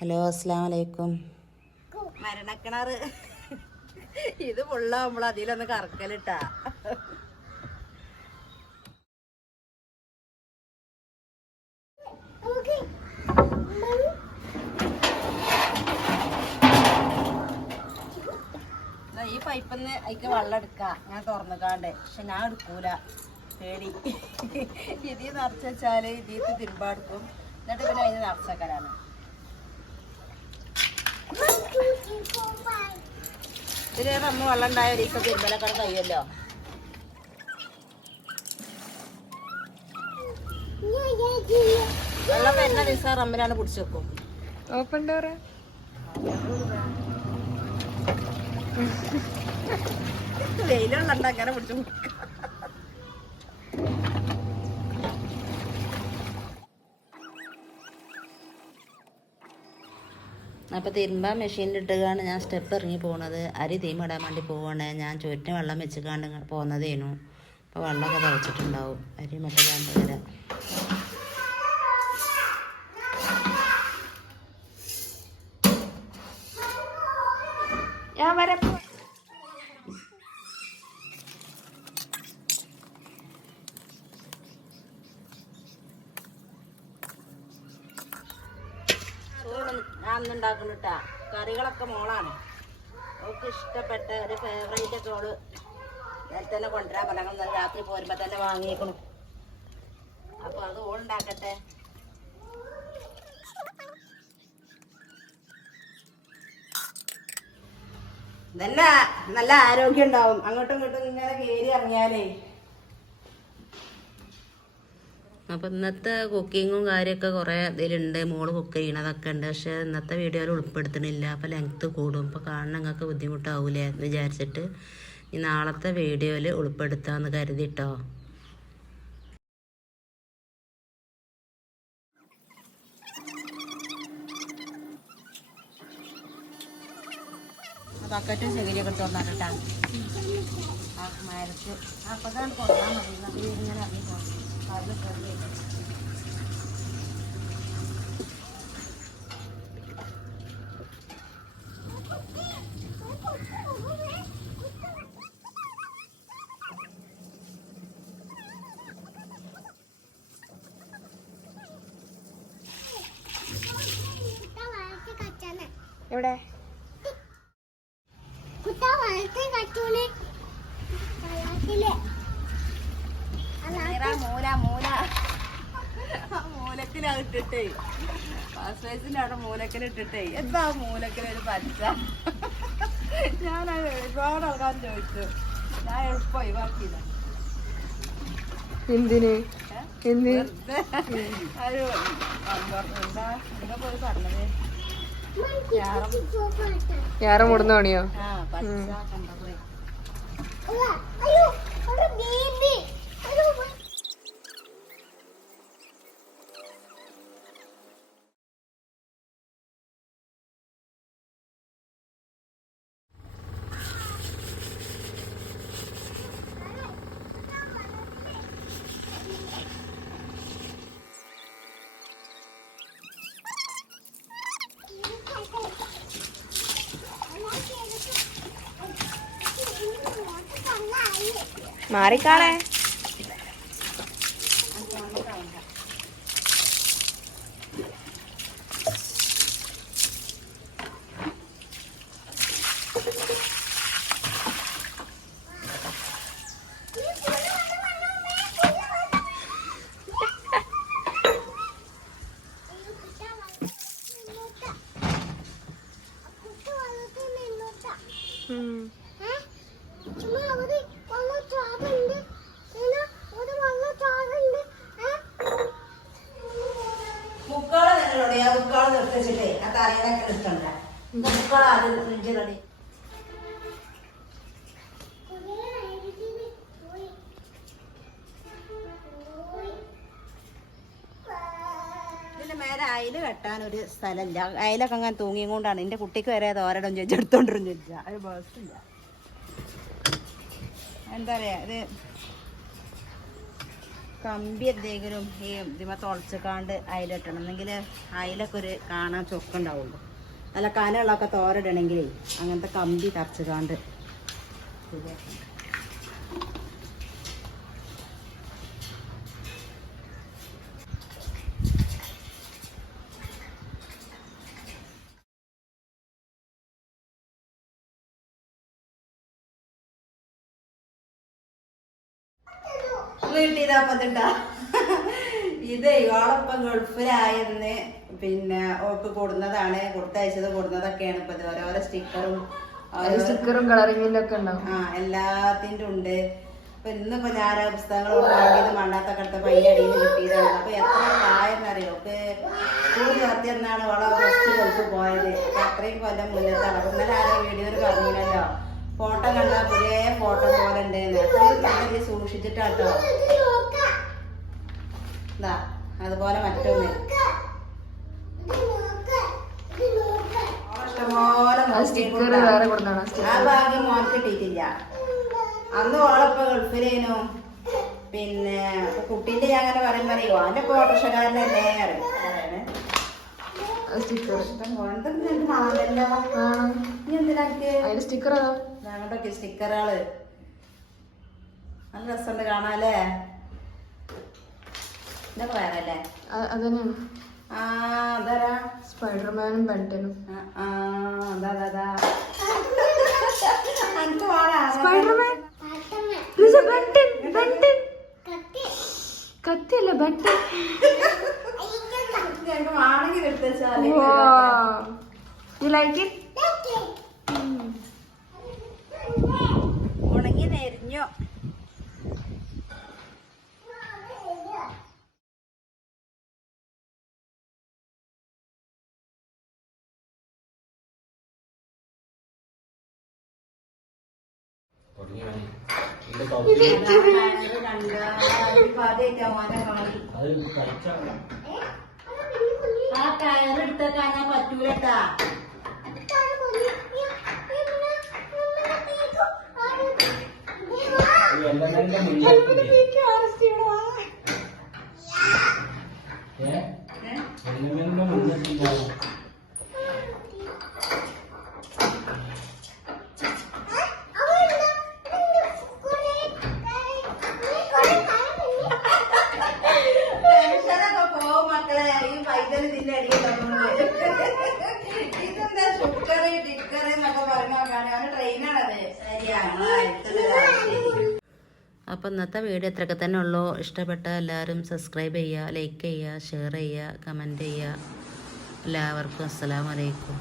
Hello, അസ്സലാമു അലൈക്കും. മരണക്കിണർ ഇത് ഫുള്ളാകുമ്പോൾ അതിലൊന്ന് കറക്കലിട്ടാ. ഈ പൈപ്പിന്ന് അതിക്ക് വെള്ളം എടുക്കാം, ഞാൻ തുറന്നിക്കാണ്ട്. പക്ഷെ ഞാൻ എടുക്കൂല, പേടി. ഇതിൽ നിറച്ച് വെച്ചാല് ഇതിൽ തിരുമ്പാടുക്കും, എന്നിട്ട് പിന്നെ അതിന് നിറച്ചക്കലാണ്. ഇതില് നമ്മൾ വെള്ളം ഉണ്ടായ ഒരു ദിവസം തിരുമ്പലൊക്കെ കഴിയുമല്ലോ. വെള്ളം വരുന്ന ദിവസം റമ്മിലാണ് പിടിച്ചു വെക്കും. ഓപ്പൺ ഡോർ വെയിലുള്ള അങ്ങനെ പിടിച്ചു. അപ്പോൾ തിരുമ്പാൻ മെഷീനിലിട്ടുകാണ് ഞാൻ സ്റ്റെപ്പ് ഇറങ്ങി പോകുന്നത്. അരി തീമിടാൻ വേണ്ടി പോവാണ്. ഞാൻ ചുറ്റിന് വെള്ളം വെച്ചിക്കാണ്ട് പോകുന്നതേനു. അപ്പോൾ വെള്ളമൊക്കെ തിളച്ചിട്ടുണ്ടാവും. അരി മട്ടക്കാണ്ട് വരാം. ഞാൻ വരാം. ഞാൻ ഉണ്ടാക്കുന്നുട്ടാ. കറികളൊക്കെ മോളാണ്. അവൾക്ക് ഇഷ്ടപ്പെട്ട ഒരു ഫേവറേറ്റ് ഒക്കെ ഓള് നേരത്തെ തന്നെ കൊണ്ടുവരാൻ പറഞ്ഞ രാത്രി പോരുമ്പോ തന്നെ വാങ്ങിയേക്കണം. അപ്പൊ അത് ഓളുണ്ടാക്കട്ടെ. ഇതന്നെ നല്ല ആരോഗ്യം ഉണ്ടാവും. അങ്ങോട്ടും ഇങ്ങോട്ടും ഇങ്ങനെ കയറി ഇറങ്ങിയാലേ. അപ്പോൾ ഇന്നത്തെ കുക്കിങ്ങും കാര്യമൊക്കെ കുറേ ഇതിലുണ്ട്. മോള് കുക്ക് ചെയ്യണതൊക്കെ ഉണ്ട്. പക്ഷേ ഇന്നത്തെ വീഡിയോയിൽ ഉൾപ്പെടുത്തണില്ല. അപ്പോൾ ലെങ്ത്ത് കൂടും. ഇപ്പോൾ കാണാൻ നിങ്ങൾക്ക് ബുദ്ധിമുട്ടാവൂലേ എന്ന് വിചാരിച്ചിട്ട് ഈ നാളത്തെ വീഡിയോയിൽ ഉൾപ്പെടുത്താമെന്ന് കരുതിട്ടോ. ബക്കറ്റും ശകരിയൊക്കെ ഇട്ട് വന്നിട്ടാ മരത്ത്. അപ്പം തന്നെ കൊണ്ടാൽ മതി. ഇങ്ങനെ ഇറങ്ങി പോകും. എവിടെ മൂലക്കിലിട്ടിട്ടേ ഫാസ്റ്റ് അവിടെ മൂലക്കിലിട്ടിട്ടേ എന്താ മൂലക്കിലൊരു പച്ച. ഞാനത് ഒരുപാട് ആൾക്കാർ ചോദിച്ചു. ഞാൻ എളുപ്പം ഒഴിവാക്കിയില്ല. എന്തിന് എന്ത് ഒരു എന്താ എന്താ പോയി പറഞ്ഞത്? യാറ മുടന്ന പണിയോ? ആ പച്ച കണ്ടപ്പോഴേ മാറിക്കാളെ. ബുക്കാള് നിർത്തിച്ചിട്ടേ ആ തറയിലൊക്കെ എടുക്കണ്ട. ബുക്കാള് ആദ്യം ഫ്രിഡ്ജിലടി. ഇതിന്റെ മേലെ അയല് കെട്ടാനൊരു സ്ഥലമില്ല. അയലൊക്കെ അങ്ങനെ തൂങ്ങിയും കൊണ്ടാണ് എൻ്റെ കുട്ടിക്ക് വരെ തോരടം ചോദിച്ചെടുത്തോണ്ടിരുന്നു ചോദിച്ചാൽ അത് ബസ്സില്ല. എന്താ പറയാ ഇത് കമ്പി എന്തെങ്കിലും ഈ ഇതിമ തുളച്ചക്കാണ്ട് അയിലിട്ടണം എന്നെങ്കിൽ അയിലൊക്കെ ഒരു കാണാൻ ചൊക്കുണ്ടാവുള്ളൂ. നല്ല കനമുള്ളതൊക്കെ തോരടണമെങ്കിലേ അങ്ങനത്തെ കമ്പി തറച്ചുകാണ്ട് ശരിയാക്കണം. കിട്ടിയതാപ്പത്തിട്ടാ ഇത് ഓളപ്പം ഗൾഫിലായെന്ന് പിന്നെ ഓൾക്ക് കൊടുന്നതാണ്, കൊടുത്തയച്ചത് കൊടുന്നതൊക്കെയാണ്. ഇപ്പൊ ഇത് ഓരോരോ സ്റ്റിക്കറും കളറിങ്ങിന്റെ ഒക്കെ ഉണ്ടാവും. എല്ലാത്തിന്റെ ഉണ്ട്. അപ്പൊ ഇന്നിപ്പോ ഞാൻ പുസ്തകങ്ങൾ വാങ്ങിയത് മണ്ണാത്തൊക്കെ എടുത്ത പയ്യടിയിൽ കിട്ടിയതാണ്. അപ്പൊ എത്ര പ്രായെന്നറിയോ ഓക്ക് സ്കൂൾ ചേർത്തി എന്നാണ് ഓളെ ഫസ്റ്റ് ഗൾഫ് പോയത്. അപ്പൊ അത്രയും കൊല്ലം മുന്നത്താണ്. അപ്പൊ ഇന്നലെ ആരോ വീഡിയോയിൽ പറഞ്ഞില്ലല്ലോ ഫോട്ടോ കണ്ടാൽ പുതിയ ഫോട്ടോ പോലെ ഉണ്ട്. അത്രയും സൂക്ഷിച്ചിട്ടാട്ടോ. ഇതാ അതുപോലെ മറ്റൊന്ന് ഇഷ്ടംപോലെ ആ ഭാഗ്യം മോൻ കിട്ടിയിട്ടില്ല. അന്ന് ഓളപ്പ ഗൾഫിലേനു. പിന്നെ കുട്ടീന്റെ ഞാൻ അങ്ങനെ പറയുമ്പോ ഓന്റെ ഓട്ടോറിക്ഷക്കാരനല്ലേ ഞങ്ങൾക്കൊക്കെ സ്റ്റിക്കറുകള് നല്ല രസമുണ്ട് കാണാല്ലേ. ഇതൊക്കെ വേറല്ലേ? അതന്നെയാണ്. അതാരാ? സ്പൈഡർമാനും ബെൻറ്റനും. Spiderman കത്തിയല്ല Ben 10. വാണെങ്കിൽ എടുത്താൽ You like it? ഉണങ്ങി നെരിഞ്ഞോ. ആ കയറെടുത്ത് കാണാൻ പറ്റൂലട്ടാ. മക്കളെ ഈ പൈതൽ ഇതിന്റെ അടിയിൽ ഇതെന്താ ഷുക്കർ ടിക്കർ എന്നൊക്കെ പറഞ്ഞ ട്രെയിനാണത്. അപ്പോൾ ഇന്നത്തെ വീഡിയോ ഇത്രയൊക്കെ തന്നെ ഉള്ളൂ. ഇഷ്ടപ്പെട്ട എല്ലാവരും സബ്സ്ക്രൈബ് ചെയ്യുക, ലൈക്ക് ചെയ്യുക, ഷെയർ ചെയ്യുക, കമൻറ്റ് ചെയ്യുക. എല്ലാവർക്കും അസ്സലാമു അലൈക്കും.